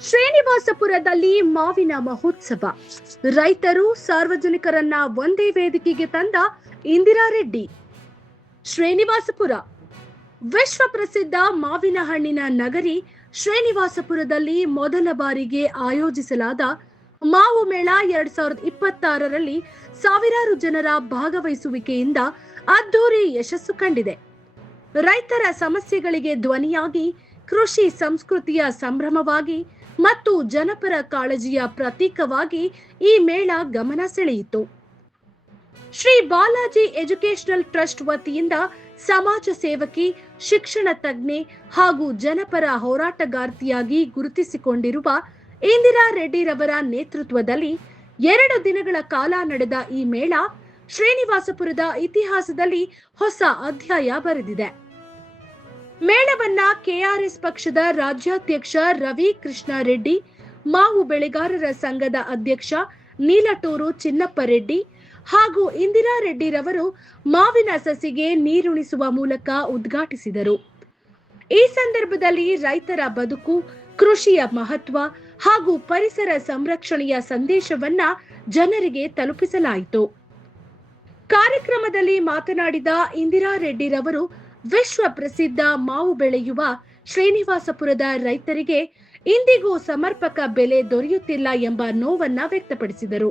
ಶ್ರೀನಿವಾಸಪುರದಲ್ಲಿ ಮಾವಿನ ಮಹೋತ್ಸವ. ರೈತರು ಸಾರ್ವಜನಿಕರನ್ನ ಒಂದೇ ವೇದಿಕೆಗೆ ತಂದ ಇಂದಿರಾ ರೆಡ್ಡಿ. ಶ್ರೀನಿವಾಸಪುರ ವಿಶ್ವ ಪ್ರಸಿದ್ಧ ಮಾವಿನ ಹಣ್ಣಿನ ನಗರಿ ಶ್ರೀನಿವಾಸಪುರದಲ್ಲಿ ಮೊದಲ ಬಾರಿಗೆ ಆಯೋಜಿಸಲಾದ ಮಾವು ಮೇಳ 2026ರಲ್ಲಿ ಸಾವಿರಾರು ಜನರ ಭಾಗವಹಿಸುವಿಕೆಯಿಂದ ಅದ್ದೂರಿ ಯಶಸ್ಸು ಕಂಡಿದೆ. ರೈತರ ಸಮಸ್ಯೆಗಳಿಗೆ ಧ್ವನಿಯಾಗಿ, ಕೃಷಿ ಸಂಸ್ಕೃತಿಯ ಸಂಭ್ರಮವಾಗಿ ಮತ್ತು ಜನಪರ ಕಾಳಜಿಯ ಪ್ರತೀಕವಾಗಿ ಈ ಮೇಳ ಗಮನ ಸೆಳೆಯಿತು. ಶ್ರೀ ಬಾಲಾಜಿ ಎಜುಕೇಶನಲ್ ಟ್ರಸ್ಟ್ ವತಿಯಿಂದ ಸಮಾಜ ಸೇವಕಿ, ಶಿಕ್ಷಣ ತಜ್ಞೆ ಹಾಗೂ ಜನಪರ ಹೋರಾಟಗಾರ್ತಿಯಾಗಿ ಗುರುತಿಸಿಕೊಂಡಿರುವ ಇಂದಿರಾ ರೆಡ್ಡಿರವರ ನೇತೃತ್ವದಲ್ಲಿ 2 ದಿನಗಳ ಕಾಲ ನಡೆದ ಈ ಮೇಳ ಶ್ರೀನಿವಾಸಪುರದ ಇತಿಹಾಸದಲ್ಲಿ ಹೊಸ ಅಧ್ಯಾಯ ಬರೆದಿದೆ. ಮೇಳವನ್ನ ಕೆಆರ್ಎಸ್ ಪಕ್ಷದ ರಾಜ್ಯಾಧ್ಯಕ್ಷ ರವಿ ಕೃಷ್ಣ ರೆಡ್ಡಿ, ಮಾವು ಬೆಳೆಗಾರರ ಸಂಘದ ಅಧ್ಯಕ್ಷ ನೀಲಟೂರು ಚಿನ್ನಪ್ಪ ರೆಡ್ಡಿ ಹಾಗೂ ಇಂದಿರಾ ರೆಡ್ಡಿರವರು ಮಾವಿನ ಸಸಿಗೆ ನೀರುಣಿಸುವ ಮೂಲಕ ಉದ್ಘಾಟಿಸಿದರು. ಈ ಸಂದರ್ಭದಲ್ಲಿ ರೈತರ ಬದುಕು, ಕೃಷಿಯ ಮಹತ್ವ ಹಾಗೂ ಪರಿಸರ ಸಂರಕ್ಷಣೆಯ ಸಂದೇಶವನ್ನ ಜನರಿಗೆ ತಲುಪಿಸಲಾಯಿತು. ಕಾರ್ಯಕ್ರಮದಲ್ಲಿ ಮಾತನಾಡಿದ ಇಂದಿರಾ ರೆಡ್ಡಿರವರು, ವಿಶ್ವ ಪ್ರಸಿದ್ಧ ಮಾವು ಬೆಳೆಯುವ ಶ್ರೀನಿವಾಸಪುರದ ರೈತರಿಗೆ ಇಂದಿಗೂ ಸಮರ್ಪಕ ಬೆಲೆ ದೊರೆಯುತ್ತಿಲ್ಲ ಎಂಬ ನೋವನ್ನ ವ್ಯಕ್ತಪಡಿಸಿದರು.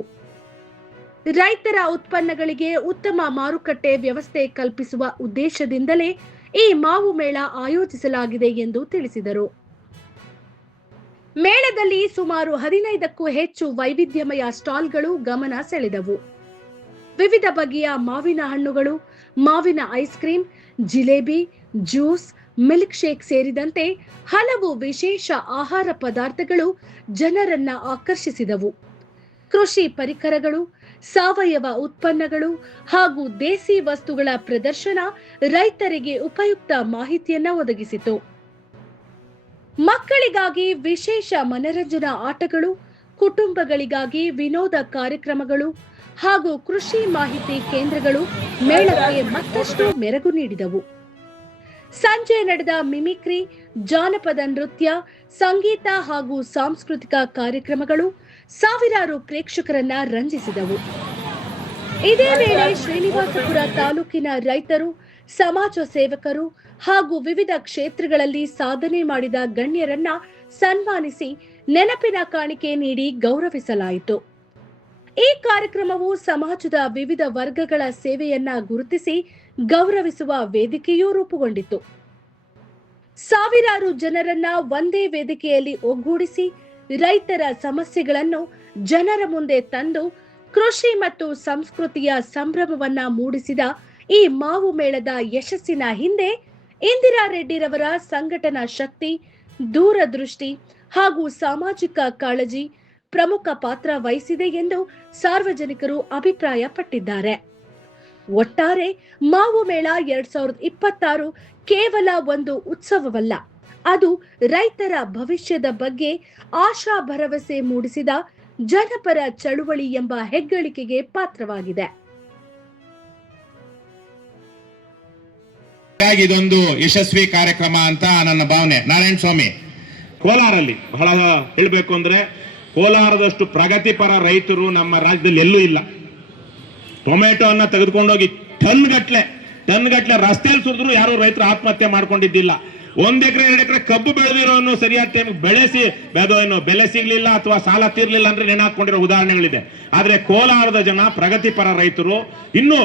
ರೈತರ ಉತ್ಪನ್ನಗಳಿಗೆ ಉತ್ತಮ ಮಾರುಕಟ್ಟೆ ವ್ಯವಸ್ಥೆ ಕಲ್ಪಿಸುವ ಉದ್ದೇಶದಿಂದಲೇ ಈ ಮಾವು ಮೇಳ ಆಯೋಜಿಸಲಾಗಿದೆ ಎಂದು ತಿಳಿಸಿದರು. ಮೇಳದಲ್ಲಿ ಸುಮಾರು 15ಕ್ಕೂ ಹೆಚ್ಚು ವೈವಿಧ್ಯಮಯ ಸ್ಟಾಲ್ಗಳು ಗಮನ ಸೆಳೆದವು. ವಿವಿಧ ಬಗೆಯ ಮಾವಿನ ಹಣ್ಣುಗಳು, ಮಾವಿನ ice cream, jalebi, juice, milkshake ಸೇರಿದಂತೆ ಹಲವು ವಿಶೇಷ ಆಹಾರ ಪದಾರ್ಥಗಳು ಜನರನ್ನ ಆಕರ್ಷಿಸಿದವು. ಕೃಷಿ ಪರಿಕರಗಳು, ಸಾವಯವ ಉತ್ಪನ್ನಗಳು ಹಾಗೂ ದೇಸಿ ವಸ್ತುಗಳ ಪ್ರದರ್ಶನ ರೈತರಿಗೆ ಉಪಯುಕ್ತ ಮಾಹಿತಿಯನ್ನ ಒದಗಿಸಿತು. ಮಕ್ಕಳಿಗಾಗಿ ವಿಶೇಷ ಮನರಂಜನಾ ಆಟಗಳು, ಕುಟುಂಬಗಳಿಗಾಗಿ ವಿನೋದ ಕಾರ್ಯಕ್ರಮಗಳು ಹಾಗೂ ಕೃಷಿ ಮಾಹಿತಿ ಕೇಂದ್ರಗಳು ಮೇಳಕ್ಕೆ ಮತ್ತಷ್ಟು ಮೆರುಗು ನೀಡಿದವು. ಸಂಜೆ ನಡೆದ ಮಿಮಿಕ್ರಿ, ಜಾನಪದ ನೃತ್ಯ, ಸಂಗೀತ ಹಾಗೂ ಸಾಂಸ್ಕೃತಿಕ ಕಾರ್ಯಕ್ರಮಗಳು ಸಾವಿರಾರು ಪ್ರೇಕ್ಷಕರನ್ನ ರಂಜಿಸಿದವು. ಇದೇ ವೇಳೆ ಶ್ರೀನಿವಾಸಪುರ ತಾಲೂಕಿನ ರೈತರು, ಸಮಾಜ ಸೇವಕರು ಹಾಗೂ ವಿವಿಧ ಕ್ಷೇತ್ರಗಳಲ್ಲಿ ಸಾಧನೆ ಮಾಡಿದ ಗಣ್ಯರನ್ನ ಸನ್ಮಾನಿಸಿ ನೆನಪಿನ ಕಾಣಿಕೆ ನೀಡಿ ಗೌರವಿಸಲಾಯಿತು. ಈ ಕಾರ್ಯಕ್ರಮವು ಸಮಾಜದ ವಿವಿಧ ವರ್ಗಗಳ ಸೇವೆಯನ್ನ ಗುರುತಿಸಿ ಗೌರವಿಸುವ ವೇದಿಕೆಯೂ ರೂಪುಗೊಂಡಿತು. ಸಾವಿರಾರು ಜನರನ್ನ ಒಂದೇ ವೇದಿಕೆಯಲ್ಲಿ ಒಗ್ಗೂಡಿಸಿ ರೈತರ ಸಮಸ್ಯೆಗಳನ್ನು ಜನರ ಮುಂದೆ ತಂದು ಕೃಷಿ ಮತ್ತು ಸಂಸ್ಕೃತಿಯ ಸಂಭ್ರಮವನ್ನ ಮೂಡಿಸಿದ ಈ ಮಾವು ಮೇಳದ ಯಶಸ್ಸಿನ ಹಿಂದೆ ಇಂದಿರಾ ರೆಡ್ಡಿರವರ ಸಂಘಟನಾ ಶಕ್ತಿ, ದೂರದೃಷ್ಟಿ ಹಾಗೂ ಸಾಮಾಜಿಕ ಕಾಳಜಿ ಪ್ರಮುಖ ಪಾತ್ರ ವಹಿಸಿದೆ ಎಂದು ಸಾರ್ವಜನಿಕರು ಅಭಿಪ್ರಾಯಪಟ್ಟಿದ್ದಾರೆ. ಒಟ್ಟಾರೆ ಮಾವು ಮೇಳ 2026 ಕೇವಲ ಒಂದು ಉತ್ಸವವಲ್ಲ, ಅದು ರೈತರ ಭವಿಷ್ಯದ ಬಗ್ಗೆ ಆಶಾ ಭರವಸೆ ಮೂಡಿಸಿದ ಜನಪರ ಚಳುವಳಿ ಎಂಬ ಹೆಗ್ಗಳಿಕೆಗೆ ಪಾತ್ರವಾಗಿದೆ. ಇದೊಂದು ಯಶಸ್ವಿ ಕಾರ್ಯಕ್ರಮ ಅಂತ ನನ್ನ ಭಾವನೆ. ನಾರಾಯಣ ಸ್ವಾಮಿ, ಕೋಲಾರಲ್ಲಿ ಬಹಳ ಹೇಳಬೇಕು ಅಂದ್ರೆ ಕೋಲಾರದಷ್ಟು ಪ್ರಗತಿಪರ ರೈತರು ನಮ್ಮ ರಾಜ್ಯದಲ್ಲಿ ಎಲ್ಲೂ ಇಲ್ಲ. ಟೊಮೆಟೊ ಅನ್ನ ತೆಗೆದುಕೊಂಡೋಗಿ ಟನ್ ಗಟ್ಲೆ ರಸ್ತೆಯಲ್ಲಿ ಸುರಿದ್ರು ಯಾರು ರೈತರು ಆತ್ಮಹತ್ಯೆ ಮಾಡ್ಕೊಂಡಿದ್ದಿಲ್ಲ. 1 ಎಕರೆ 2 ಎಕರೆ ಕಬ್ಬು ಬೆಳೆದಿರೋನು ಸರಿಯಾದ ಟೈಮ್ ಬೆಲೆ ಸಿಗ್ಲಿಲ್ಲ ಅಥವಾ ಸಾಲ ತೀರ್ಲಿಲ್ಲ ಅಂದ್ರೆ ನೆನಾಕೊಂಡಿರೋ ಉದಾಹರಣೆಗಳಿದೆ. ಆದ್ರೆ ಕೋಲಾರದ ಜನ ಪ್ರಗತಿಪರ ರೈತರು. ಇನ್ನು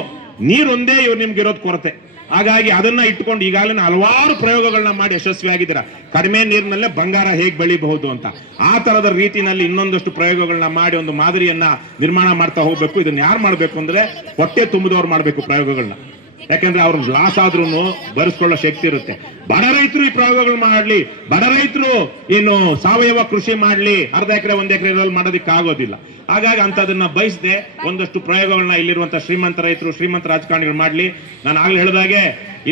ನೀರೊಂದೇ ನಿಮ್ಗೆ ಇರೋದು ಕೊರತೆ. ಹಾಗಾಗಿ ಅದನ್ನ ಇಟ್ಕೊಂಡು ಈಗಾಗಲೇ ಹಲವಾರು ಪ್ರಯೋಗಗಳನ್ನ ಮಾಡಿ ಯಶಸ್ವಿಯಾಗಿದ್ದೀರಾ. ಕಡಿಮೆ ನೀರಿನಲ್ಲೇ ಬಂಗಾರ ಹೇಗೆ ಬೆಳಿಬಹುದು ಅಂತ ಆ ತರದ ರೀತಿನಲ್ಲಿ ಇನ್ನೊಂದಷ್ಟು ಪ್ರಯೋಗಗಳನ್ನ ಮಾಡಿ ಒಂದು ಮಾದರಿಯನ್ನ ನಿರ್ಮಾಣ ಮಾಡ್ತಾ ಹೋಗ್ಬೇಕು. ಇದನ್ನ ಯಾರು ಮಾಡ್ಬೇಕು ಅಂದ್ರೆ ಹೊಟ್ಟೆ ತುಂಬಿದವ್ರು ಮಾಡ್ಬೇಕು ಪ್ರಯೋಗಗಳನ್ನ. ಯಾಕಂದ್ರೆ ಅವ್ರ ಲಾಸ್ ಆದ್ರೂ ಭರಿಸ್ಕೊಳ್ಳೋ ಶಕ್ತಿ ಇರುತ್ತೆ. ಬಡ ರೈತರು ಈ ಪ್ರಯೋಗಗಳು ಮಾಡ್ಲಿ, ಬಡ ರೈತರು ಇನ್ನು ಸಾವಯವ ಕೃಷಿ ಮಾಡ್ಲಿ, 1/2 ಎಕರೆ 1 ಎಕರೆ ಮಾಡೋದಕ್ಕೆ ಆಗೋದಿಲ್ಲ. ಹಾಗಾಗಿ ಅಂತದನ್ನ ಬಯಸದೆ ಒಂದಷ್ಟು ಪ್ರಯೋಗಗಳನ್ನ ಇಲ್ಲಿರುವಂತಹ ಶ್ರೀಮಂತ ರೈತರು, ಶ್ರೀಮಂತ ರಾಜಕಾರಣಿಗಳು ಮಾಡ್ಲಿ. ನಾನು ಆಗ್ಲೇ ಹೇಳಿದಾಗೆ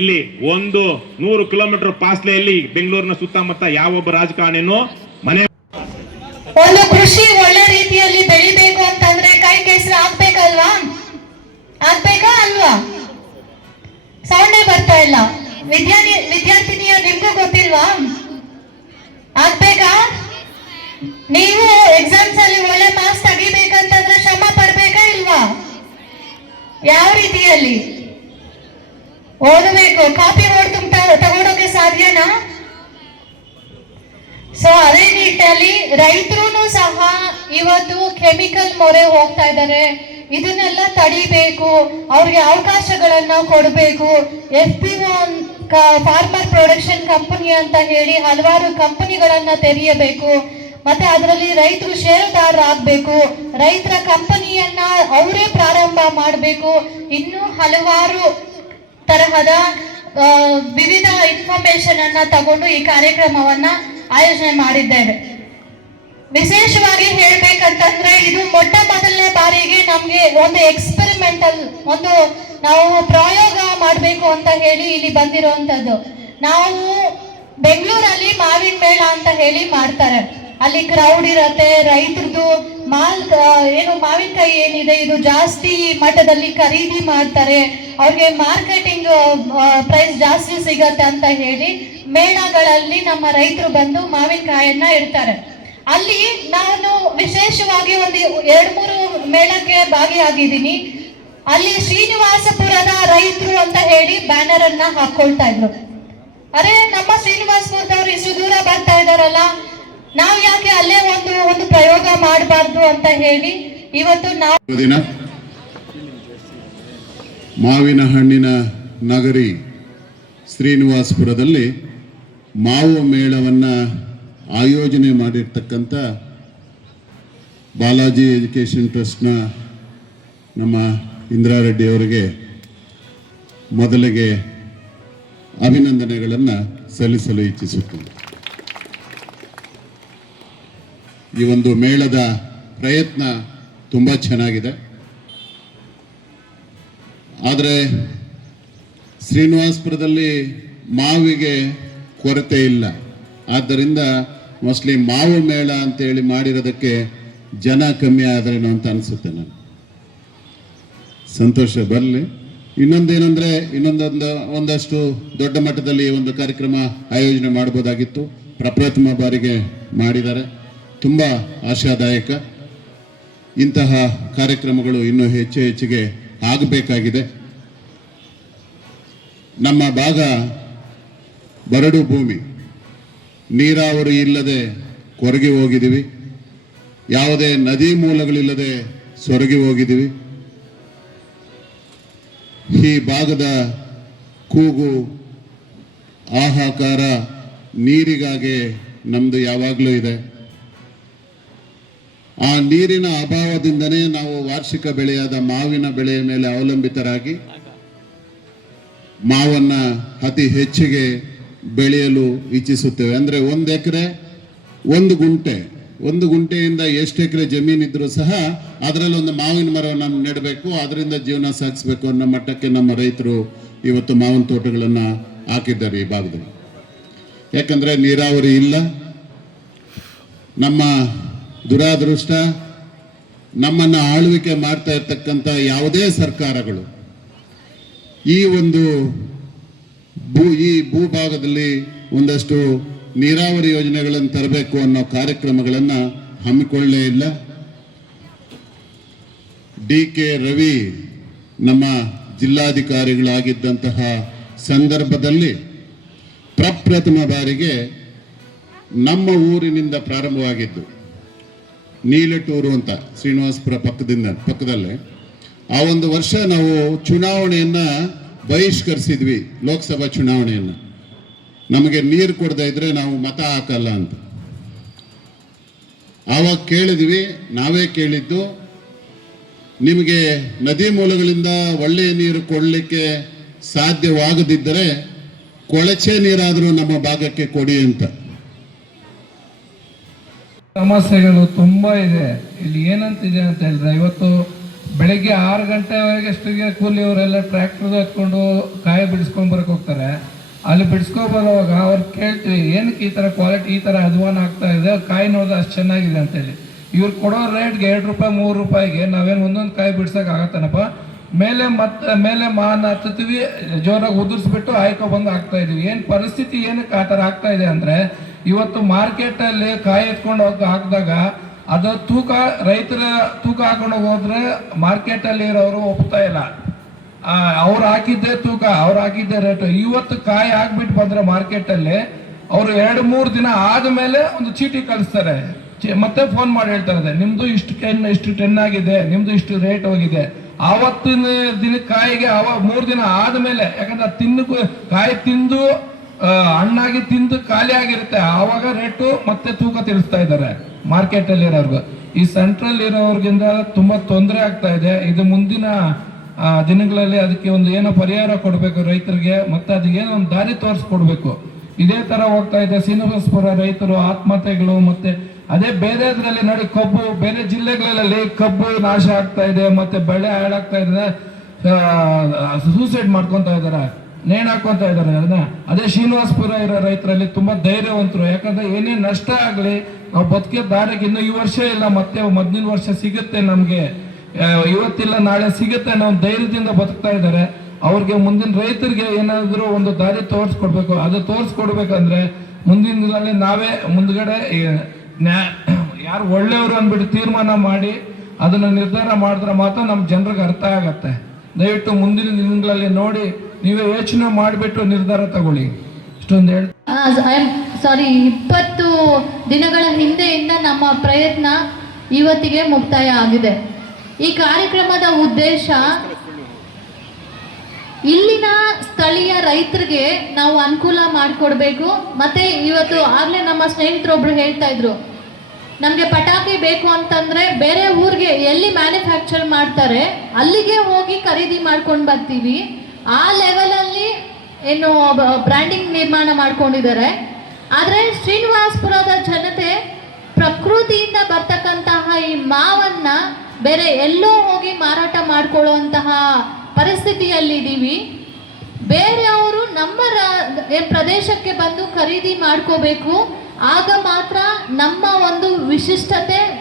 ಇಲ್ಲಿ 100 ಕಿಲೋಮೀಟರ್ ಪಾಸ್ಲೆಯಲ್ಲಿ ಬೆಂಗಳೂರಿನ ಸುತ್ತಮುತ್ತ ಯಾವೊಬ್ಬ ರಾಜಕಾರಣಿನೂ ಮನೆ ಒಂದು ಕೃಷಿ ಒಳ್ಳೆ ರೀತಿಯಲ್ಲಿ ಬೆಳಿಬೇಕು ಅಂತಂದ್ರೆ ಕೈ ಕೆಸರು ಆಗ್ಬೇಕಲ್ವಾ? ಆಗ್ಬೇಕಾ ಅಲ್ವಾ? ಸೌಂಡೇ ಬರ್ತಾ ಇಲ್ಲ. ವಿದ್ಯಾರ್ಥಿನಿಯ ನಿಮ್ಗೂ ಗೊತ್ತಿಲ್ವಾ? ಆಗ್ಬೇಕಾ? ಯಾವ ರೀತಿಯಲ್ಲಿ ಓದಬೇಕು? ಕಾಪಿ ಹೊಡೆದು ತಗೊಂಡೋಗಿ ಸಾಧ್ಯನಾ? ಸೊ ಅದೇ ನಿಟ್ಟಿನಲ್ಲಿ ರೈತರು ಸಹ ಇವತ್ತು ಕೆಮಿಕಲ್ ಮೊರೆ ಹೋಗ್ತಾ ಇದ್ದಾರೆ. ಇದನ್ನೆಲ್ಲ ತಡಿಬೇಕು, ಅವ್ರಿಗೆ ಅವಕಾಶಗಳನ್ನ ಕೊಡಬೇಕು. FPO ಫಾರ್ಮರ್ ಪ್ರೊಡಕ್ಷನ್ ಕಂಪನಿ ಅಂತ ಹೇಳಿ ಹಲವಾರು ಕಂಪನಿಗಳನ್ನ ತೆರೆಯಬೇಕು. ಮತ್ತೆ ಅದರಲ್ಲಿ ರೈತರು ಷೇರುದಾರರಾಗಬೇಕು, ರೈತರ ಕಂಪನಿಯನ್ನ ಅವರೇ ಪ್ರಾರಂಭ ಮಾಡಬೇಕು. ಇನ್ನೂ ಹಲವಾರು ತರಹದ ವಿವಿಧ ಇನ್ಫಾರ್ಮೇಶನ್ ಅನ್ನ ತಗೊಂಡು ಈ ಕಾರ್ಯಕ್ರಮವನ್ನ ಆಯೋಜನೆ ಮಾಡಿದ್ದೇವೆ. ವಿಶೇಷವಾಗಿ ಹೇಳ್ಬೇಕಂತಂದ್ರೆ ಇದು ಮೊಟ್ಟ ಮೊದಲನೇ ಬಾರಿಗೆ ನಮ್ಗೆ ಒಂದು ಎಕ್ಸ್ಪೆರಿಮೆಂಟಲ್ ಒಂದು ನಾವು ಪ್ರಯೋಗ ಮಾಡಬೇಕು ಅಂತ ಹೇಳಿ ಇಲ್ಲಿ ಬಂದಿರುವಂತದ್ದು. ನಾವು ಬೆಂಗಳೂರಲ್ಲಿ ಮಾವಿನ ಮೇಳ ಅಂತ ಹೇಳಿ ಮಾಡ್ತಾರೆ. ಅಲ್ಲಿ ಕ್ರೌಡ್ ಇರತ್ತೆ, ರೈತರದು ಏನು ಮಾವಿನಕಾಯಿ ಏನಿದೆ ಇದು ಜಾಸ್ತಿ ಮಟ್ಟದಲ್ಲಿ ಖರೀದಿ ಮಾಡ್ತಾರೆ, ಅವ್ರಿಗೆ ಮಾರ್ಕೆಟಿಂಗ್ ಪ್ರೈಸ್ ಜಾಸ್ತಿ ಸಿಗತ್ತೆ ಅಂತ ಹೇಳಿ ಮೇಳಗಳಲ್ಲಿ ನಮ್ಮ ರೈತರು ಬಂದು ಮಾವಿನಕಾಯನ್ನ ಇಡ್ತಾರೆ. ಅಲ್ಲಿ ನಾನು ವಿಶೇಷವಾಗಿ ಒಂದು 2-3 ಮೇಳಕ್ಕೆ ಭಾಗಿಯಾಗಿದ್ದೀನಿ. ಅಲ್ಲಿ ಶ್ರೀನಿವಾಸಪುರದ ರೈತರು ಅಂತ ಹೇಳಿ ಬ್ಯಾನರ್ ಅನ್ನ ಹಾಕೊಳ್ತಾ ಇದ್ರು. ಅರೆ, ನಮ್ಮ ಶ್ರೀನಿವಾಸಪುರದವ್ರು ಇಷ್ಟು ದೂರ ಬರ್ತಾ ಇದಾರಲ್ಲ, ನಾವು ಯಾಕೆ ಅಲ್ಲೇ ಒಂದು ಪ್ರಯೋಗ ಮಾಡಬಾರ್ದು ಅಂತ ಹೇಳಿ ಇವತ್ತು ನಾವು ದಿನ ಮಾವಿನ ಹಣ್ಣಿನ ನಗರಿ ಶ್ರೀನಿವಾಸಪುರದಲ್ಲಿ ಮಾವು ಮೇಳವನ್ನು ಆಯೋಜನೆ ಮಾಡಿರ್ತಕ್ಕಂಥ ಬಾಲಾಜಿ ಎಜುಕೇಷನ್ ಟ್ರಸ್ಟ್ನ ನಮ್ಮ ಇಂದ್ರಾರೆಡ್ಡಿ ಅವರಿಗೆ ಮೊದಲಿಗೆ ಅಭಿನಂದನೆಗಳನ್ನು ಸಲ್ಲಿಸಲು ಇಚ್ಛಿಸುತ್ತೇನೆ. ಈ ಒಂದು ಮೇಳದ ಪ್ರಯತ್ನ ತುಂಬ ಚೆನ್ನಾಗಿದೆ. ಆದರೆ ಶ್ರೀನಿವಾಸಪುರದಲ್ಲಿ ಮಾವಿಗೆ ಕೊರತೆ ಇಲ್ಲ. ಆದ್ದರಿಂದ ಮೋಸ್ಟ್ಲಿ ಮಾವು ಮೇಳ ಅಂತೇಳಿ ಮಾಡಿರೋದಕ್ಕೆ ಜನ ಕಮ್ಮಿ ಆದ್ರೇನೋ ಅಂತ ಅನಿಸುತ್ತೆ. ನಾನು ಸಂತೋಷ ಬರಲಿ. ಇನ್ನೊಂದೇನೆಂದರೆ ಒಂದಷ್ಟು ದೊಡ್ಡ ಮಟ್ಟದಲ್ಲಿ ಒಂದು ಕಾರ್ಯಕ್ರಮ ಆಯೋಜನೆ ಮಾಡ್ಬೋದಾಗಿತ್ತು. ಪ್ರಪ್ರಥಮ ಬಾರಿಗೆ ಮಾಡಿದ್ದಾರೆ, ತುಂಬ ಆಶಾದಾಯಕ. ಇಂತಹ ಕಾರ್ಯಕ್ರಮಗಳು ಇನ್ನೂ ಹೆಚ್ಚಿಗೆ ಆಗಬೇಕಾಗಿದೆ. ನಮ್ಮ ಭಾಗ ಬರಡು ಭೂಮಿ, ನೀರಾವರಿ ಇಲ್ಲದೆ ಕೊರಗಿ ಹೋಗಿದ್ದೀವಿ, ಯಾವುದೇ ನದಿ ಮೂಲಗಳಿಲ್ಲದೆ ಸೊರಗಿ ಹೋಗಿದ್ದೀವಿ. ಈ ಭಾಗದ ಕೂಗು ಹಾಹಾಕಾರ ನೀರಿಗಾಗಿ ನಮ್ಮದು ಯಾವಾಗಲೂ ಇದೆ. ಆ ನೀರಿನ ಅಭಾವದಿಂದನೇ ನಾವು ವಾರ್ಷಿಕ ಬೆಳೆಯಾದ ಮಾವಿನ ಬೆಳೆಯ ಮೇಲೆ ಅವಲಂಬಿತರಾಗಿ ಮಾವನ್ನ ಅತಿ ಹೆಚ್ಚಿಗೆ ಬೆಳೆಯಲು ಇಚ್ಛಿಸುತ್ತೇವೆ. ಅಂದರೆ 1 ಎಕರೆ 1 ಗುಂಟೆ, 1 ಗುಂಟೆಯಿಂದ ಎಷ್ಟು ಎಕರೆ ಜಮೀನಿದ್ರೂ ಸಹ ಅದರಲ್ಲಿ ಒಂದು ಮಾವಿನ ಮರವನ್ನು ನೆಡಬೇಕು, ಅದರಿಂದ ಜೀವನ ಸಾಗಿಸಬೇಕು ಅನ್ನೋ ಮಟ್ಟಕ್ಕೆ ನಮ್ಮ ರೈತರು ಇವತ್ತು ಮಾವಿನ ತೋಟಗಳನ್ನು ಹಾಕಿದ್ದಾರೆ ಈ ಭಾಗದಲ್ಲಿ. ಯಾಕಂದರೆ ನೀರಾವರಿ ಇಲ್ಲ. ನಮ್ಮ ದುರಾದೃಷ್ಟ, ನಮ್ಮನ್ನು ಆಳ್ವಿಕೆ ಮಾಡ್ತಾ ಇರ್ತಕ್ಕಂಥ ಯಾವುದೇ ಸರ್ಕಾರಗಳು ಈ ಭೂಭಾಗದಲ್ಲಿ ಒಂದಷ್ಟು ನೀರಾವರಿ ಯೋಜನೆಗಳನ್ನು ತರಬೇಕು ಅನ್ನೋ ಕಾರ್ಯಕ್ರಮಗಳನ್ನು ಹಮ್ಮಿಕೊಳ್ಳೇ ಇಲ್ಲ. DK ರವಿ ನಮ್ಮ ಜಿಲ್ಲಾಧಿಕಾರಿಗಳಾಗಿದ್ದಂತಹ ಸಂದರ್ಭದಲ್ಲಿ ಪ್ರಪ್ರಥಮ ಬಾರಿಗೆ ನಮ್ಮ ಊರಿನಿಂದ ಪ್ರಾರಂಭವಾಗಿದ್ದು, ನೀಲಟೂರು ಅಂತ ಶ್ರೀನಿವಾಸಪುರ ಪಕ್ಕದಲ್ಲೇ. ಆ ಒಂದು ವರ್ಷ ನಾವು ಚುನಾವಣೆಯನ್ನು ಬಹಿಷ್ಕರಿಸಿದ್ವಿ, ಲೋಕಸಭಾ ಚುನಾವಣೆಯನ್ನು. ನಮಗೆ ನೀರು ಕೊಡದೇ ಇದ್ರೆ ನಾವು ಮತ ಹಾಕಲ್ಲ ಅಂತ. ಆವಾಗ ಕೇಳಿದ್ವಿ, ನಾವೇ ಕೇಳಿದ್ದು, ನಿಮಗೆ ನದಿ ಮೂಲಗಳಿಂದ ಒಳ್ಳೆಯ ನೀರು ಕೊಡಲಿಕ್ಕೆ ಸಾಧ್ಯವಾಗದಿದ್ದರೆ ಕೊಳಚೆ ನೀರಾದರೂ ನಮ್ಮ ಭಾಗಕ್ಕೆ ಕೊಡಿ ಅಂತ. ಸಮಸ್ಯೆಗಳು ತುಂಬ ಇದೆ. ಇಲ್ಲಿ ಏನಂತಿದೆ ಅಂತ ಹೇಳಿದ್ರೆ, ಇವತ್ತು ಬೆಳಗ್ಗೆ 6 ಗಂಟೆವರೆಗೆ ಕೂಲಿಯವರೆಲ್ಲ ಟ್ರ್ಯಾಕ್ಟರ್ ಹತ್ಕೊಂಡು ಕಾಯಿ ಬಿಡಿಸ್ಕೊಂಬರಕ್ಕೆ ಹೋಗ್ತಾರೆ. ಅಲ್ಲಿ ಬಿಡಿಸ್ಕೊಬರುವಾಗ ಅವ್ರು ಕೇಳ್ತೀವಿ, ಏನಕ್ಕೆ ಈ ಥರ ಕ್ವಾಲಿಟಿ ಈ ಥರ ಅಧ್ವಾನ ಆಗ್ತಾ ಇದೆ, ಕಾಯಿ ನೋಡಿದ್ರೆ ಅಷ್ಟು ಚೆನ್ನಾಗಿದೆ ಅಂತೇಳಿ. ಇವ್ರು ಕೊಡೋ ರೇಟ್ಗೆ 2 ರೂಪಾಯಿ 3 ರೂಪಾಯಿಗೆ ನಾವೇನು ಒಂದೊಂದು ಕಾಯಿ ಬಿಡ್ಸೋಕೆ ಆಗತ್ತನಪ್ಪ. ಮೇಲೆ ಮಾನ ಹತ್ತೀವಿ, ಜೋರಾಗಿ ಉದುರಿಸ್ಬಿಟ್ಟು ಬಂದು ಹಾಕ್ತಾ ಇದೀವಿ. ಏನು ಪರಿಸ್ಥಿತಿ ಏನಕ್ಕೆ ಆ ಥರ ಆಗ್ತಾ ಇದೆ ಅಂದರೆ, ಇವತ್ತು ಮಾರ್ಕೆಟಲ್ಲಿ ಕಾಯಿ ಎತ್ಕೊಂಡು ಹಾಕಿದಾಗ ಅದು ರೈತರ ತೂಕ ಹಾಕೊಂಡು ಹೋದ್ರೆ ಮಾರ್ಕೆಟಲ್ಲಿ ಇರೋರು ಒಪ್ತಾ ಇಲ್ಲ. ಅವ್ರು ಹಾಕಿದ್ದೆ ತೂಕ, ಅವ್ರು ಹಾಕಿದ್ದೆ ರೇಟು. ಇವತ್ತು ಕಾಯಿ ಆಗ್ಬಿಟ್ಟು ಬಂದ್ರೆ ಮಾರ್ಕೆಟಲ್ಲಿ ಅವರು 2-3 ದಿನ ಆದಮೇಲೆ ಒಂದು ಚೀಟಿ ಕಳಿಸ್ತಾರೆ, ಮತ್ತೆ ಫೋನ್ ಮಾಡಿ ಹೇಳ್ತಾರೆ ನಿಮ್ದು ಇಷ್ಟು ಟೆನ್ ಆಗಿದೆ, ನಿಮ್ದು ಇಷ್ಟು ರೇಟ್ ಹೋಗಿದೆ. ಆವತ್ತಿನ ದಿನ ಕಾಯಿಗೆ 3 ದಿನ ಆದ್ಮೇಲೆ, ಯಾಕಂದ್ರೆ ಕಾಯಿ ತಿಂದು ಹಣ್ಣಾಗಿ ತಿಂದು ಖಾಲಿ ಆಗಿರುತ್ತೆ, ಆವಾಗ ರೇಟು ಮತ್ತೆ ತೂಕ ತಿಳಿಸ್ತಾ ಇದ್ದಾರೆ ಮಾರ್ಕೆಟ್ ಅಲ್ಲಿ ಇರೋರ್ಗು. ಈ ಸೆಂಟ್ರಲ್ ಇರೋರ್ಗಿಂದ ತುಂಬಾ ತೊಂದರೆ ಆಗ್ತಾ ಇದೆ. ಇದು ಮುಂದಿನ ದಿನಗಳಲ್ಲಿ ಅದಕ್ಕೆ ಒಂದು ಏನೋ ಪರಿಹಾರ ಕೊಡಬೇಕು ರೈತರಿಗೆ, ಮತ್ತೆ ಅದಕ್ಕೆ ಏನೋ ಒಂದು ದಾರಿ ತೋರಿಸ್ಕೊಡ್ಬೇಕು. ಇದೇ ತರ ಹೋಗ್ತಾ ಇದೆ ಶ್ರೀನಿವಾಸಪುರ ರೈತರು ಆತ್ಮಹತ್ಯೆಗಳು, ಮತ್ತೆ ಅದೇ ಬೇರೆದ್ರಲ್ಲಿ ನೋಡಿ ಕಬ್ಬು, ಬೇರೆ ಜಿಲ್ಲೆಗಳಲ್ಲಿ ಕಬ್ಬು ನಾಶ ಆಗ್ತಾ ಇದೆ, ಮತ್ತೆ ಬೆಳೆ ಹಾಳಾಗ್ತಾ ಇದೆ, ಸೂಸೈಡ್ ಮಾಡ್ಕೊಂತ ಇದಾರೆ, ನೇಣು ಹಾಕೊಂತ ಇದಾರೆ. ಅದೇ ಶ್ರೀನಿವಾಸಪುರ ಇರೋ ರೈತರಲ್ಲಿ ತುಂಬಾ ಧೈರ್ಯವಂತರು, ಯಾಕಂದ್ರೆ ಏನೇ ನಷ್ಟ ಆಗ್ಲಿ ನಾವು ಬದುಕೋ ದಾರಿಗೆ ಇನ್ನು ಈ ವರ್ಷ ಇಲ್ಲ, ಮತ್ತೆ ಮೊದಲಿನ ವರ್ಷ ಸಿಗುತ್ತೆ ನಮ್ಗೆ, ಇವತ್ತಿಲ್ಲ ನಾಳೆ ಸಿಗುತ್ತೆ ನಾವು ಧೈರ್ಯದಿಂದ ಬದುಕ್ತಾ ಇದ್ದಾರೆ. ಅವ್ರಿಗೆ ಮುಂದಿನ ರೈತರಿಗೆ ಏನಾದ್ರು ಒಂದು ದಾರಿ ತೋರಿಸ್ಕೊಡ್ಬೇಕು. ಅದು ತೋರಿಸ್ಕೊಡ್ಬೇಕಂದ್ರೆ ಮುಂದಿನ ದಿನದಲ್ಲಿ ನಾವೇ ಮುಂದ್ಗಡೆ ಯಾರು ಒಳ್ಳೆಯವರು ಅಂದ್ಬಿಟ್ಟು ತೀರ್ಮಾನ ಮಾಡಿ ಅದನ್ನ ನಿರ್ಧಾರ ಮಾಡಿದ್ರೆ ಮಾತ್ರ ನಮ್ಮ ಜನರಿಗೆ ಅರ್ಥ ಆಗತ್ತೆ. ದಯವಿಟ್ಟು ಮುಂದಿನ ದಿನಗಳಲ್ಲಿ ನೋಡಿ ನೀವೇ ಯೋಚನೆ ಮಾಡಿಬಿಟ್ಟು ನಿರ್ಧಾರ ತಗೊಳ್ಳಿ. ಇಷ್ಟೊಂದು ಹೇಳಿ ಸಾರಿ 20 ದಿನಗಳ ಹಿಂದೆಯಿಂದ ನಮ್ಮ ಪ್ರಯತ್ನ ಇವತ್ತಿಗೆ ಮುಕ್ತಾಯ ಆಗಿದೆ. ಈ ಕಾರ್ಯಕ್ರಮದ ಉದ್ದೇಶ ಇಲ್ಲಿನ ಸ್ಥಳೀಯ ರೈತರಿಗೆ ನಾವು ಅನುಕೂಲ ಮಾಡಿಕೊಡ್ಬೇಕು. ಮತ್ತೆ ಇವತ್ತು ಆಗ್ಲೇ ನಮ್ಮ ಸ್ನೇಹಿತರೊಬ್ರು ಹೇಳ್ತಾ ಇದ್ರು, ನಮಗೆ ಪಟಾಕಿ ಬೇಕು ಅಂತಂದ್ರೆ ಬೇರೆ ಊರಿಗೆ ಎಲ್ಲಿ ಮ್ಯಾನುಫ್ಯಾಕ್ಚರ್ ಮಾಡ್ತಾರೆ ಅಲ್ಲಿಗೆ ಹೋಗಿ ಖರೀದಿ ಮಾಡ್ಕೊಂಡು ಬರ್ತೀವಿ. ಆ ಲೆವೆಲಲ್ಲಿ ಏನು ಬ್ರ್ಯಾಂಡಿಂಗ್ ನಿರ್ಮಾಣ ಮಾಡ್ಕೊಂಡಿದ್ದಾರೆ. ಆದರೆ ಶ್ರೀನಿವಾಸಪುರದ ಜನತೆ ಪ್ರಕೃತಿಯಿಂದ ಬರ್ತಕ್ಕಂತಹ ಈ ಮಾವನ್ನ ಬೇರೆ ಎಲ್ಲೋ ಹೋಗಿ ಮಾರಾಟ ಮಾಡ್ಕೊಳ್ಳುವಂತಹ ಪರಿಸ್ಥಿತಿಯಲ್ಲಿದ್ದೀವಿ. ಬೇರೆಯವರು ನಮ್ಮ ಪ್ರದೇಶಕ್ಕೆ ಬಂದು ಖರೀದಿ ಮಾಡ್ಕೋಬೇಕು, ಆಗ ಮಾತ್ರ ನಮ್ಮ ಒಂದು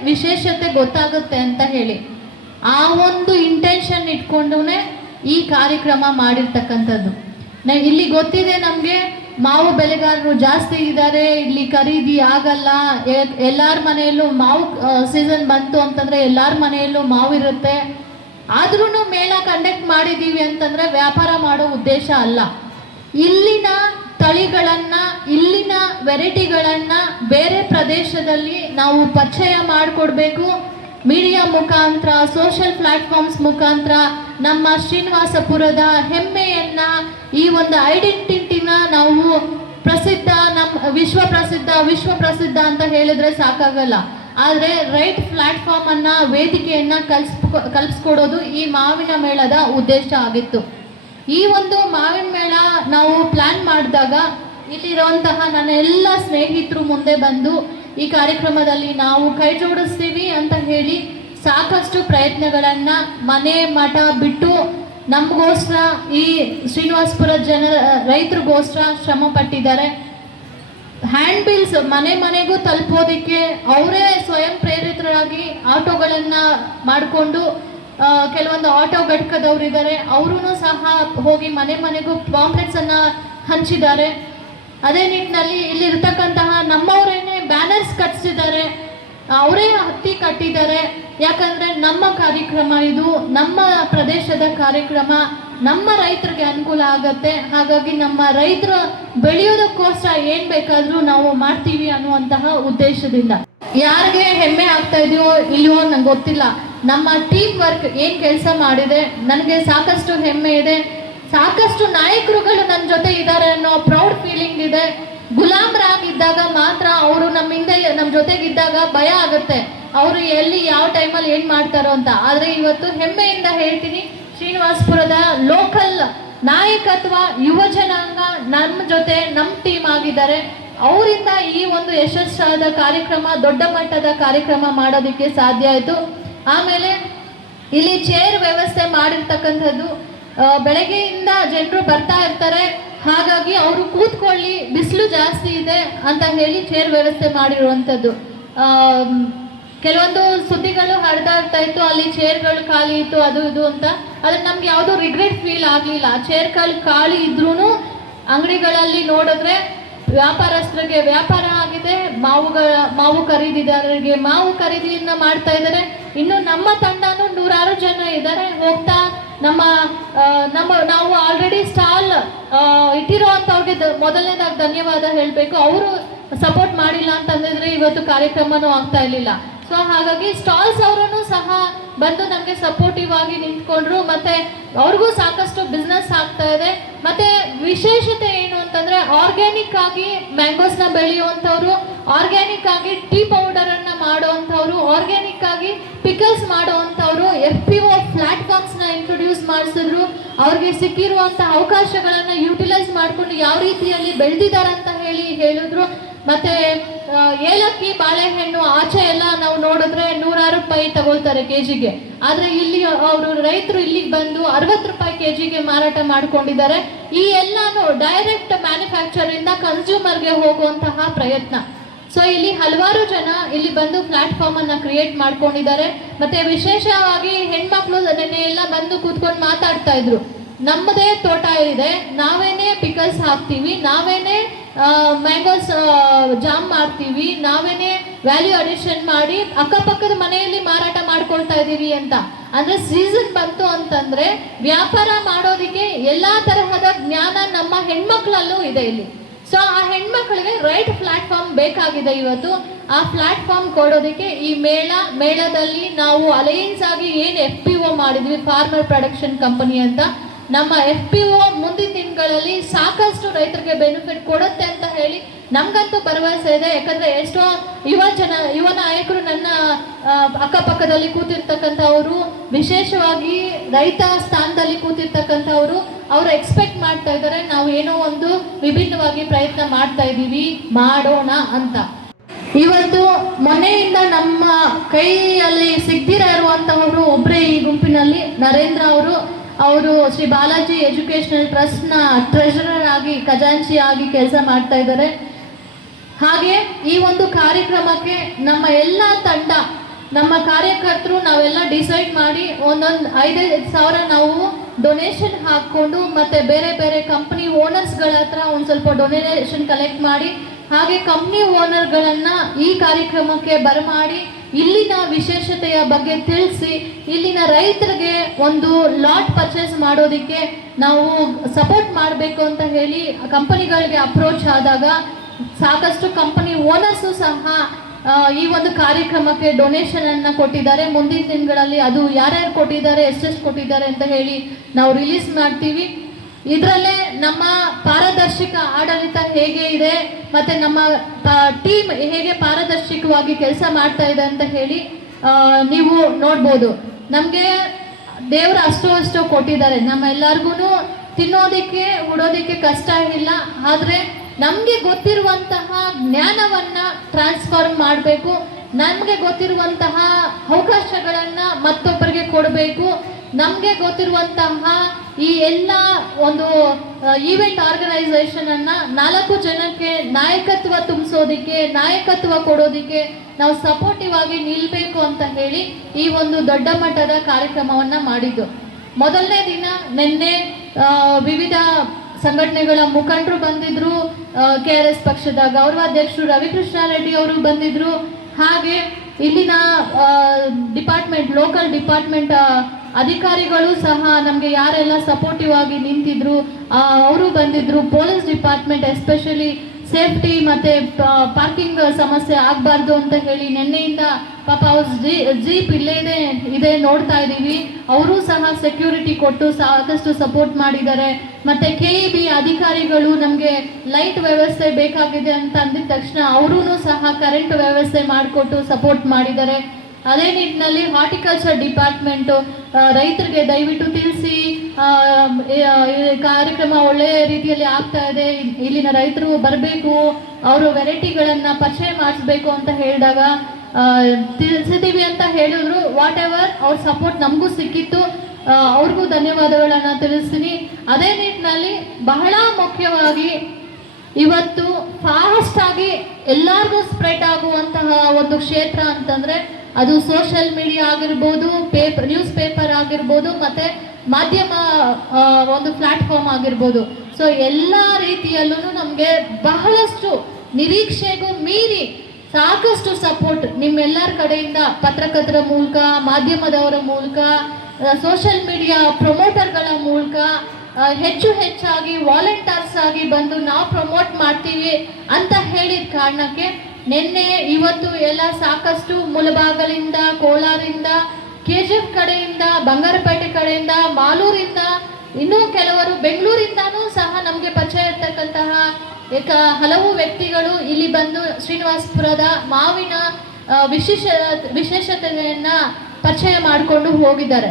ವಿಶೇಷತೆ ಗೊತ್ತಾಗುತ್ತೆ ಅಂತ ಹೇಳಿ ಆ ಒಂದು ಇಂಟೆನ್ಷನ್ ಇಟ್ಕೊಂಡೇ ಈ ಕಾರ್ಯಕ್ರಮ ಮಾಡಿರ್ತಕ್ಕಂಥದ್ದು. ಇಲ್ಲಿ ಗೊತ್ತಿದೆ ನಮಗೆ ಮಾವು ಬೆಳೆಗಾರರು ಜಾಸ್ತಿ ಇದ್ದಾರೆ, ಇಲ್ಲಿ ಖರೀದಿ ಆಗಲ್ಲ, ಎಲ್ಲರ ಮನೆಯಲ್ಲೂ ಮಾವು ಸೀಸನ್ ಬಂತು ಅಂತಂದರೆ ಎಲ್ಲರ ಮನೆಯಲ್ಲೂ ಮಾವು ಇರುತ್ತೆ. ಆದ್ರೂ ಮೇಳ ಕಂಡಕ್ಟ್ ಮಾಡಿದ್ದೀವಿ ಅಂತಂದರೆ ವ್ಯಾಪಾರ ಮಾಡೋ ಉದ್ದೇಶ ಅಲ್ಲ. ಇಲ್ಲಿನ ತಳಿಗಳನ್ನು, ಇಲ್ಲಿನ ವೆರೈಟಿಗಳನ್ನು ಬೇರೆ ಪ್ರದೇಶದಲ್ಲಿ ನಾವು ಪರಿಚಯ ಮಾಡಿಕೊಡ್ಬೇಕು. ಮೀಡಿಯಾ ಮುಖಾಂತರ, ಸೋಷಿಯಲ್ ಪ್ಲಾಟ್ಫಾರ್ಮ್ಸ್ ಮುಖಾಂತರ ನಮ್ಮ ಶ್ರೀನಿವಾಸಪುರದ ಹೆಮ್ಮೆಯನ್ನು, ಈ ಒಂದು ಐಡೆಂಟಿಟಿನ ನಾವು ಪ್ರಸಿದ್ಧ, ನಮ್ಮ ವಿಶ್ವ ಪ್ರಸಿದ್ಧ ಅಂತ ಹೇಳಿದ್ರೆ ಸಾಕಾಗಲ್ಲ. ಆದರೆ ರೈಟ್ ಪ್ಲಾಟ್ಫಾರ್ಮನ್ನು, ವೇದಿಕೆಯನ್ನು ಕಲ್ಪಿಸ್ಕೊಡೋದು ಈ ಮಾವಿನ ಮೇಳದ ಉದ್ದೇಶ ಆಗಿತ್ತು. ಈ ಒಂದು ಮಾವಿನ ಮೇಳ ನಾವು ಪ್ಲ್ಯಾನ್ ಮಾಡಿದಾಗ ಇಲ್ಲಿರುವಂತಹ ನನ್ನ ಎಲ್ಲ ಸ್ನೇಹಿತರು ಮುಂದೆ ಬಂದು ಈ ಕಾರ್ಯಕ್ರಮದಲ್ಲಿ ನಾವು ಕೈ ಜೋಡಿಸ್ತೀವಿ ಅಂತ ಹೇಳಿ ಸಾಕಷ್ಟು ಪ್ರಯತ್ನಗಳನ್ನು ಮನೆ ಮಠ ಬಿಟ್ಟು ನಮಗೋಸ್ಕರ, ಈ ಶ್ರೀನಿವಾಸಪುರ ರೈತರಿಗೋಸ್ಕರ ಶ್ರಮ ಪಟ್ಟಿದ್ದಾರೆ. ಹ್ಯಾಂಡ್ ಬಿಲ್ಸ್ ಮನೆ ಮನೆಗೂ ತಲುಪೋದಕ್ಕೆ ಅವರೇ ಸ್ವಯಂ ಪ್ರೇರಿತರಾಗಿ ಆಟೋಗಳನ್ನು ಮಾಡಿಕೊಂಡು, ಕೆಲವೊಂದು ಆಟೋ ಘಟಕದವರಿದ್ದಾರೆ, ಅವರೂ ಸಹ ಹೋಗಿ ಮನೆ ಮನೆಗೂ ಪಾಂಪ್ಲೆಟ್ಸನ್ನು ಹಂಚಿದ್ದಾರೆ. ಅದೇ ನಿಟ್ಟಿನಲ್ಲಿ ಇಲ್ಲಿರ್ತಕ್ಕಂತಹ ನಮ್ಮವರೇನೆ ಬ್ಯಾನರ್ಸ್ ಕಟ್ಸಿದ್ದಾರೆ, ಅವರೇ ಹತ್ತಿ ಕಟ್ಟಿದ್ದಾರೆ. ಯಾಕಂದರೆ ನಮ್ಮ ಕಾರ್ಯಕ್ರಮ ಇದು, ನಮ್ಮ ಪ್ರದೇಶದ ಕಾರ್ಯಕ್ರಮ, ನಮ್ಮ ರೈತರಿಗೆ ಅನುಕೂಲ ಆಗತ್ತೆ. ಹಾಗಾಗಿ ನಮ್ಮ ರೈತರು ಬೆಳೆಯೋದಕ್ಕೋಸ್ಕರ ಏನು ಬೇಕಾದರೂ ನಾವು ಮಾಡ್ತೀವಿ ಅನ್ನುವಂತಹ ಉದ್ದೇಶದಿಂದ ಯಾರಿಗೆ ಹೆಮ್ಮೆ ಆಗ್ತಾ ಇದೆಯೋ ಇಲ್ವೋ ನಂಗೆ ಗೊತ್ತಿಲ್ಲ. ನಮ್ಮ ಟೀಮ್ ವರ್ಕ್ ಏನು ಕೆಲಸ ಮಾಡಿದೆ ನನಗೆ ಸಾಕಷ್ಟು ಹೆಮ್ಮೆ ಇದೆ. ಸಾಕಷ್ಟು ನಾಯಕರುಗಳು ನನ್ನ ಜೊತೆ ಇದ್ದಾರೆ ಅನ್ನೋ ಪ್ರೌಡ್ ಫೀಲಿಂಗ್ ಇದೆ. ಗುಲಾಮರಾಗಿದ್ದಾಗ ಮಾತ್ರ ಅವರು ನಮ್ಮ ಹಿಂದೆ ನಮ್ಮ ಜೊತೆಗಿದ್ದಾಗ ಭಯ ಆಗುತ್ತೆ, ಅವರು ಎಲ್ಲಿ ಯಾವ ಟೈಮಲ್ಲಿ ಏನು ಮಾಡ್ತಾರೋ ಅಂತ. ಆದರೆ ಇವತ್ತು ಹೆಮ್ಮೆಯಿಂದ ಹೇಳ್ತೀನಿ, ಶ್ರೀನಿವಾಸಪುರದ ಲೋಕಲ್ ನಾಯಕತ್ವ, ಯುವ ಜನಾಂಗ ನಮ್ಮ ಜೊತೆ, ನಮ್ಮ ಟೀಮ್ ಆಗಿದ್ದಾರೆ. ಅವರಿಂದ ಈ ಒಂದು ಯಶಸ್ಸಾದ ಕಾರ್ಯಕ್ರಮ, ದೊಡ್ಡ ಮಟ್ಟದ ಕಾರ್ಯಕ್ರಮ ಮಾಡೋದಕ್ಕೆ ಸಾಧ್ಯ ಆಯಿತು. ಆಮೇಲೆ ಇಲ್ಲಿ ಚೇರ್ ವ್ಯವಸ್ಥೆ ಮಾಡಿರ್ತಕ್ಕಂಥದ್ದು, ಬೆಳಗ್ಗೆಯಿಂದ ಜನರು ಬರ್ತಾ ಇರ್ತಾರೆ, ಹಾಗಾಗಿ ಅವರು ಕೂತ್ಕೊಳ್ಳಿ, ಬಿಸಿಲು ಜಾಸ್ತಿ ಇದೆ ಅಂತ ಹೇಳಿ ಚೇರ್ ವ್ಯವಸ್ಥೆ ಮಾಡಿರುವಂಥದ್ದು. ಕೆಲವೊಂದು ಸುದ್ದಿಗಳು ಹರಿದಾ ಇರ್ತಾ ಇತ್ತು, ಅಲ್ಲಿ ಚೇರ್ಗಳು ಖಾಲಿ ಇತ್ತು ಅದು ಇದು ಅಂತ. ಆದರೆ ನಮ್ಗೆ ಯಾವುದೋ ರಿಗ್ರೆಟ್ ಫೀಲ್ ಆಗಲಿಲ್ಲ. ಚೇರ್ಗಳು ಖಾಲಿ ಇದ್ರೂ ಅಂಗಡಿಗಳಲ್ಲಿ ನೋಡಿದ್ರೆ ವ್ಯಾಪಾರಸ್ಥರಿಗೆ ವ್ಯಾಪಾರ ಆಗಿದೆ, ಮಾವು ಖರೀದಿದಾರರಿಗೆ ಮಾವು ಖರೀದಿಯನ್ನು ಮಾಡ್ತಾ ಇದ್ದಾರೆ. ಇನ್ನು ನಮ್ಮ ತಂಡನೂ 100 ಜನ ಇದ್ದಾರೆ, ಹೋಗ್ತಾ ನಾವು ಆಲ್ರೆಡಿ ಸ್ಟಾಲ್ ಇಟ್ಟಿರೋವಂಥವ್ರಿಗೆ ಮೊದಲನೇದಾಗಿ ಧನ್ಯವಾದ ಹೇಳಬೇಕು. ಅವರು ಸಪೋರ್ಟ್ ಮಾಡಿಲ್ಲ ಅಂತಂದಿದ್ರೆ ಇವತ್ತು ಕಾರ್ಯಕ್ರಮನೂ ಆಗ್ತಾ ಇರಲಿಲ್ಲ. ಸೊ ಹಾಗಾಗಿ ಸ್ಟಾಲ್ಸ್ ಅವರನ್ನು ಸಹ ಬಂದು ನಮಗೆ ಸಪೋರ್ಟಿವ್ ಆಗಿ ನಿಂತ್ಕೊಂಡ್ರು. ಮತ್ತೆ ಅವ್ರಿಗೂ ಸಾಕಷ್ಟು ಬಿಸ್ನೆಸ್ ಆಗ್ತಾ ಇದೆ. ಮತ್ತೆ ವಿಶೇಷತೆ ಏನು ಅಂತಂದ್ರೆ ಆರ್ಗ್ಯಾನಿಕ್ ಆಗಿ ಮ್ಯಾಂಗೋಸ್ನ ಬೆಳೆಯುವಂಥವ್ರು, ಆರ್ಗ್ಯಾನಿಕ್ ಆಗಿ ಟೀ ಪೌಡರ್ ಅನ್ನ ಮಾಡುವಂಥವ್ರು, ಆರ್ಗ್ಯಾನಿಕ್ ಆಗಿ ಪಿಕಲ್ಸ್ ಮಾಡುವಂಥವ್ರು FPO ಪ್ಲಾಟ್ಫಾರ್ಮ್ಸ್ನ ಇಂಟ್ರೊಡ್ಯೂಸ್ ಮಾಡಿಸಿದ್ರು. ಅವ್ರಿಗೆ ಸಿಕ್ಕಿರುವಂಥ ಅವಕಾಶಗಳನ್ನು ಯುಟಿಲೈಸ್ ಮಾಡಿಕೊಂಡು ಯಾವ ರೀತಿಯಲ್ಲಿ ಬೆಳೆದಿದ್ದಾರೆ ಅಂತ ಹೇಳಿದ್ರು. ಮತ್ತೆ ಏಲಕ್ಕಿ, ಬಾಳೆಹಣ್ಣು ಆಚೆ ಎಲ್ಲ ನಾವು ನೋಡಿದ್ರೆ 106 ರೂಪಾಯಿ ತಗೊಳ್ತಾರೆ ಕೆಜಿಗೆ. ಆದ್ರೆ ಇಲ್ಲಿ ಅವರು ರೈತರು ಇಲ್ಲಿಗೆ ಬಂದು 60 ರೂಪಾಯಿ ಕೆಜಿಗೆ ಮಾರಾಟ ಮಾಡ್ಕೊಂಡಿದ್ದಾರೆ. ಈ ಎಲ್ಲಾನು ಡೈರೆಕ್ಟ್ ಮ್ಯಾನುಫ್ಯಾಕ್ಚರ್ ಇಂದ ಕನ್ಸ್ಯೂಮರ್ಗೆ ಹೋಗುವಂತಹ ಪ್ರಯತ್ನ. ಸೊ ಇಲ್ಲಿ ಹಲವಾರು ಜನ ಇಲ್ಲಿ ಬಂದು ಪ್ಲಾಟ್ಫಾರ್ಮ್ ಅನ್ನ ಕ್ರಿಯೇಟ್ ಮಾಡ್ಕೊಂಡಿದ್ದಾರೆ. ಮತ್ತೆ ವಿಶೇಷವಾಗಿ ಹೆಣ್ಮಕ್ಳು ನೆನ್ನೆ ಎಲ್ಲ ಬಂದು ಕೂತ್ಕೊಂಡು ಮಾತಾಡ್ತಾ ಇದ್ರು. ನಮ್ಮದೇ ತೋಟ ಇದೆ, ನಾವೇನೇ ಪಿಕಲ್ಸ್ ಹಾಕ್ತೀವಿ, ನಾವೇನೇ ಮ್ಯಾಂಗೋಸ್ ಜಾಮ್ ಮಾಡ್ತೀವಿ, ನಾವೇನೇ ವ್ಯಾಲ್ಯೂ ಅಡಿಷನ್ ಮಾಡಿ ಅಕ್ಕಪಕ್ಕದ ಮನೆಯಲ್ಲಿ ಮಾರಾಟ ಮಾಡ್ಕೊಳ್ತಾ ಇದ್ದೀವಿ ಅಂತ. ಅಂದ್ರೆ ಸೀಸನ್ ಬಂತು ಅಂತಂದ್ರೆ ವ್ಯಾಪಾರ ಮಾಡೋದಿಕ್ಕೆ ಎಲ್ಲಾ ತರಹದ ಜ್ಞಾನ ನಮ್ಮ ಹೆಣ್ಮಕ್ಳಲ್ಲೂ ಇದೆ ಇಲ್ಲಿ. ಸೊ ಆ ಹೆಣ್ಮಕ್ಳಿಗೆ ರೈಟ್ ಪ್ಲಾಟ್ಫಾರ್ಮ್ ಬೇಕಾಗಿದೆ ಇವತ್ತು. ಆ ಪ್ಲಾಟ್ಫಾರ್ಮ್ ಕೊಡೋದಕ್ಕೆ ಈ ಮೇಳದಲ್ಲಿ ನಾವು ಅಲೈನ್ಸ್ ಆಗಿ ಏನು FPO ಮಾಡಿದ್ವಿ, ಫಾರ್ಮರ್ ಪ್ರೊಡಕ್ಷನ್ ಕಂಪನಿ ಅಂತ. ನಮ್ಮ FPO ಮುಂದಿನ ದಿನಗಳಲ್ಲಿ ಸಾಕಷ್ಟು ರೈತರಿಗೆ ಬೆನಿಫಿಟ್ ಕೊಡುತ್ತೆ ಅಂತ ಹೇಳಿ ನಮ್ಗಂತೂ ಭರವಸೆ ಇದೆ. ಯಾಕಂದ್ರೆ ಎಷ್ಟೋ ಯುವ ನಾಯಕರು ನನ್ನ ಅಕ್ಕಪಕ್ಕದಲ್ಲಿ ಕೂತಿರ್ತಕ್ಕಂಥವ್ರು, ವಿಶೇಷವಾಗಿ ರೈತ ಸ್ಥಾನದಲ್ಲಿ ಕೂತಿರ್ತಕ್ಕಂಥವ್ರು, ಅವರು ಎಕ್ಸ್ಪೆಕ್ಟ್ ಮಾಡ್ತಾ ಇದ್ದಾರೆ ನಾವು ಏನೋ ಒಂದು ವಿಭಿನ್ನವಾಗಿ ಪ್ರಯತ್ನ ಮಾಡ್ತಾ ಇದ್ದೀವಿ, ಮಾಡೋಣ ಅಂತ. ಇವತ್ತು ಮೊನ್ನೆಯಿಂದ ನಮ್ಮ ಕೈಯಲ್ಲಿ ಸಿಗ್ದಿರ ಇರುವಂತಹವರು ಒಬ್ಬರೇ ಈ ಗುಂಪಿನಲ್ಲಿ ನರೇಂದ್ರ ಅವರು ಶ್ರೀ ಬಾಲಾಜಿ ಎಜುಕೇಶನಲ್ ಟ್ರಸ್ಟ್ನ ಟ್ರೆಷರರ್ ಆಗಿ, ಖಜಾಂಚಿ ಆಗಿ ಕೆಲಸ ಮಾಡ್ತಾ ಇದ್ದಾರೆ. ಹಾಗೆ ಈ ಒಂದು ಕಾರ್ಯಕ್ರಮಕ್ಕೆ ನಮ್ಮ ಎಲ್ಲ ತಂಡ, ನಮ್ಮ ಕಾರ್ಯಕರ್ತರು ನಾವೆಲ್ಲ ಡಿಸೈಡ್ ಮಾಡಿ ಒಂದೊಂದು 5,000 ನಾವು ಡೊನೇಷನ್ ಹಾಕ್ಕೊಂಡು, ಮತ್ತೆ ಬೇರೆ ಬೇರೆ ಕಂಪ್ನಿ ಓನರ್ಸ್ಗಳ ಹತ್ರ ಒಂದು ಸ್ವಲ್ಪ ಡೊನೇಷನ್ ಕಲೆಕ್ಟ್ ಮಾಡಿ, ಹಾಗೆ ಕಂಪ್ನಿ ಓನರ್ಗಳನ್ನು ಈ ಕಾರ್ಯಕ್ರಮಕ್ಕೆ ಬರಮಾಡಿ ಇಲ್ಲಿನ ವಿಶೇಷತೆಯ ಬಗ್ಗೆ ತಿಳಿಸಿ, ಇಲ್ಲಿನ ರೈತರಿಗೆ ಒಂದು ಲಾಟ್ ಪರ್ಚೇಸ್ ಮಾಡೋದಕ್ಕೆ ನಾವು ಸಪೋರ್ಟ್ ಮಾಡಬೇಕು ಅಂತ ಹೇಳಿ ಕಂಪನಿಗಳಿಗೆ ಅಪ್ರೋಚ್ ಆದಾಗ ಸಾಕಷ್ಟು ಕಂಪನಿ ಓನರ್ಸು ಸಹ ಈ ಒಂದು ಕಾರ್ಯಕ್ರಮಕ್ಕೆ ಡೊನೇಷನ್ ಅನ್ನ ಕೊಟ್ಟಿದ್ದಾರೆ. ಮುಂದಿನ ದಿನಗಳಲ್ಲಿ ಅದು ಯಾರ್ಯಾರು ಕೊಟ್ಟಿದ್ದಾರೆ, ಎಷ್ಟೆಷ್ಟು ಕೊಟ್ಟಿದ್ದಾರೆ ಅಂತ ಹೇಳಿ ನಾವು ರಿಲೀಸ್ ಮಾಡ್ತೀವಿ. ಇದರಲ್ಲೇ ನಮ್ಮ ಪಾರದರ್ಶಕ ಆಡಳಿತ ಹೇಗೆ ಇದೆ, ಮತ್ತೆ ನಮ್ಮ ಟೀಮ್ ಹೇಗೆ ಪಾರದರ್ಶಕವಾಗಿ ಕೆಲಸ ಮಾಡ್ತಾ ಇದೆ ಅಂತ ಹೇಳಿ ನೀವು ನೋಡ್ಬೋದು. ನಮಗೆ ದೇವರು ಅಷ್ಟೋ ಕೊಟ್ಟಿದ್ದಾರೆ. ನಮ್ಮ ಎಲ್ಲರಿಗೂ ತಿನ್ನೋದಕ್ಕೆ ಉಡೋದಕ್ಕೆ ಕಷ್ಟ ಇಲ್ಲ. ಆದರೆ ನಮಗೆ ಗೊತ್ತಿರುವಂತಹ ಜ್ಞಾನವನ್ನ ಟ್ರಾನ್ಸ್ಫಾರ್ಮ್ ಮಾಡಬೇಕು, ನಮಗೆ ಗೊತ್ತಿರುವಂತಹ ಅವಕಾಶಗಳನ್ನು ಮತ್ತೊಬ್ಬರಿಗೆ ಕೊಡಬೇಕು. ನಮಗೆ ಗೊತ್ತಿರುವಂತಹ ಈ ಎಲ್ಲ ಒಂದು ಈವೆಂಟ್ ಆರ್ಗನೈಸೇಷನ್ ಅನ್ನ 4 ಜನಕ್ಕೆ ನಾಯಕತ್ವ ತುಂಬಿಸೋದಿಕ್ಕೆ, ನಾಯಕತ್ವ ಕೊಡೋದಿಕ್ಕೆ ನಾವು ಸಪೋರ್ಟಿವ್ ಆಗಿ ನಿಲ್ಬೇಕು ಅಂತ ಹೇಳಿ ಈ ಒಂದು ದೊಡ್ಡ ಮಟ್ಟದ ಕಾರ್ಯಕ್ರಮವನ್ನ ಮಾಡಿದ್ದು. ಮೊದಲನೇ ದಿನ ನಿನ್ನೆ ವಿವಿಧ ಸಂಘಟನೆಗಳ ಮುಖಂಡರು ಬಂದಿದ್ರು, KRS ಪಕ್ಷದ ಗೌರವಾಧ್ಯಕ್ಷರು ರವಿಕೃಷ್ಣ ರೆಡ್ಡಿ ಅವರು ಬಂದಿದ್ರು. ಹಾಗೆ ಇಲ್ಲಿನ ಲೋಕಲ್ ಡಿಪಾರ್ಟ್ಮೆಂಟ್ ಅಧಿಕಾರಿಗಳು ಸಹ ನಮಗೆ ಯಾರೆಲ್ಲ ಸಪೋರ್ಟಿವ್ ಆಗಿ ನಿಂತಿದ್ರು ಅವರು ಬಂದಿದ್ರು. ಪೊಲೀಸ್ ಡಿಪಾರ್ಟ್ಮೆಂಟ್ ಎಸ್ಪೆಷಲಿ ಸೇಫ್ಟಿ ಮತ್ತೆ ಪಾರ್ಕಿಂಗ್ ಸಮಸ್ಯೆ ಆಗಬಾರ್ದು ಅಂತ ಹೇಳಿ ನಿನ್ನೆಯಿಂದ ಪಾಪ ಅವ್ರ ಜೀಪ್ ಇಲ್ಲೇ ಇದೆ ನೋಡ್ತಾ ಇದ್ದೀವಿ. ಅವರು ಸಹ ಸೆಕ್ಯೂರಿಟಿ ಕೊಟ್ಟು ಸಾಕಷ್ಟು ಸಪೋರ್ಟ್ ಮಾಡಿದ್ದಾರೆ. ಮತ್ತೆ KEB ಅಧಿಕಾರಿಗಳು ನಮಗೆ ಲೈಟ್ ವ್ಯವಸ್ಥೆ ಬೇಕಾಗಿದೆ ಅಂತ ಅಂದಿದ ತಕ್ಷಣ ಅವರೂ ಸಹ ಕರೆಂಟ್ ವ್ಯವಸ್ಥೆ ಮಾಡಿಕೊಟ್ಟು ಸಪೋರ್ಟ್ ಮಾಡಿದ್ದಾರೆ. ಅದೇ ನಿಟ್ಟಿನಲ್ಲಿ ಹಾರ್ಟಿಕಲ್ಚರ್ ಡಿಪಾರ್ಟ್ಮೆಂಟು ರೈತರಿಗೆ ದಯವಿಟ್ಟು ತಿಳಿಸಿ ಕಾರ್ಯಕ್ರಮ ಒಳ್ಳೆಯ ರೀತಿಯಲ್ಲಿ ಆಗ್ತಾ ಇದೆ, ಇಲ್ಲಿನ ರೈತರು ಬರಬೇಕು, ಅವರು ವೆರೈಟಿಗಳನ್ನು ಪರಿಚಯ ಮಾಡಿಸ್ಬೇಕು ಅಂತ ಹೇಳಿದಾಗ ತಿಳಿಸಿದ್ದೀವಿ ಅಂತ ಹೇಳಿದ್ರು. ವಾಟ್ ಎವರ್ ಅವ್ರ ಸಪೋರ್ಟ್ ನಮಗೂ ಸಿಕ್ಕಿತ್ತು, ಅವ್ರಿಗೂ ಧನ್ಯವಾದಗಳನ್ನು ತಿಳಿಸ್ತೀನಿ. ಅದೇ ನಿಟ್ಟಿನಲ್ಲಿ ಬಹಳ ಮುಖ್ಯವಾಗಿ ಇವತ್ತು ಫಾಸ್ಟ್ ಆಗಿ ಎಲ್ಲರಿಗೂ ಸ್ಪ್ರೆಡ್ ಆಗುವಂತಹ ಒಂದು ಕ್ಷೇತ್ರ ಅಂತಂದ್ರೆ ಅದು ಸೋಷಿಯಲ್ ಮೀಡಿಯಾ ಆಗಿರ್ಬೋದು, ನ್ಯೂಸ್ ಪೇಪರ್ ಆಗಿರ್ಬೋದು, ಮತ್ತೆ ಮಾಧ್ಯಮ ಒಂದು ಪ್ಲಾಟ್ಫಾರ್ಮ್ ಆಗಿರ್ಬೋದು. ಸೊ ಎಲ್ಲ ರೀತಿಯಲ್ಲೂ ನಮಗೆ ಬಹಳಷ್ಟು ನಿರೀಕ್ಷೆಗೂ ಮೀರಿ ಸಾಕಷ್ಟು ಸಪೋರ್ಟ್ ನಿಮ್ಮೆಲ್ಲರ ಕಡೆಯಿಂದ, ಪತ್ರಕರ್ತರ ಮೂಲಕ, ಮಾಧ್ಯಮದವರ ಮೂಲಕ, ಸೋಷಿಯಲ್ ಮೀಡಿಯಾ ಪ್ರಮೋಟರ್ಗಳ ಮೂಲಕ ಹೆಚ್ಚಾಗಿ ವಾಲಂಟಿಯರ್ಸ್ ಆಗಿ ಬಂದು ನಾವು ಪ್ರಮೋಟ್ ಮಾಡ್ತೀವಿ ಅಂತ ಹೇಳಿದ ಕಾರಣಕ್ಕೆ ನಿನ್ನೆ ಇವತ್ತು ಎಲ್ಲ ಸಾಕಷ್ಟು ಮುಳಬಾಗಲಿಂದ, ಕೋಲಾರಿಂದ, KGF ಕಡೆಯಿಂದ, ಬಂಗಾರಪೇಟೆ ಕಡೆಯಿಂದ, ಮಾಲೂರಿಂದ, ಇನ್ನೂ ಕೆಲವರು ಬೆಂಗಳೂರಿಂದನೂ ಸಹ ನಮಗೆ ಪರಿಚಯ ಇರ್ತಕ್ಕಂತಹ ಹಲವು ವ್ಯಕ್ತಿಗಳು ಇಲ್ಲಿ ಬಂದು ಶ್ರೀನಿವಾಸಪುರದ ಮಾವಿನ ವಿಶೇಷತೆಯನ್ನ ಪರಿಚಯ ಮಾಡಿಕೊಂಡು ಹೋಗಿದ್ದಾರೆ.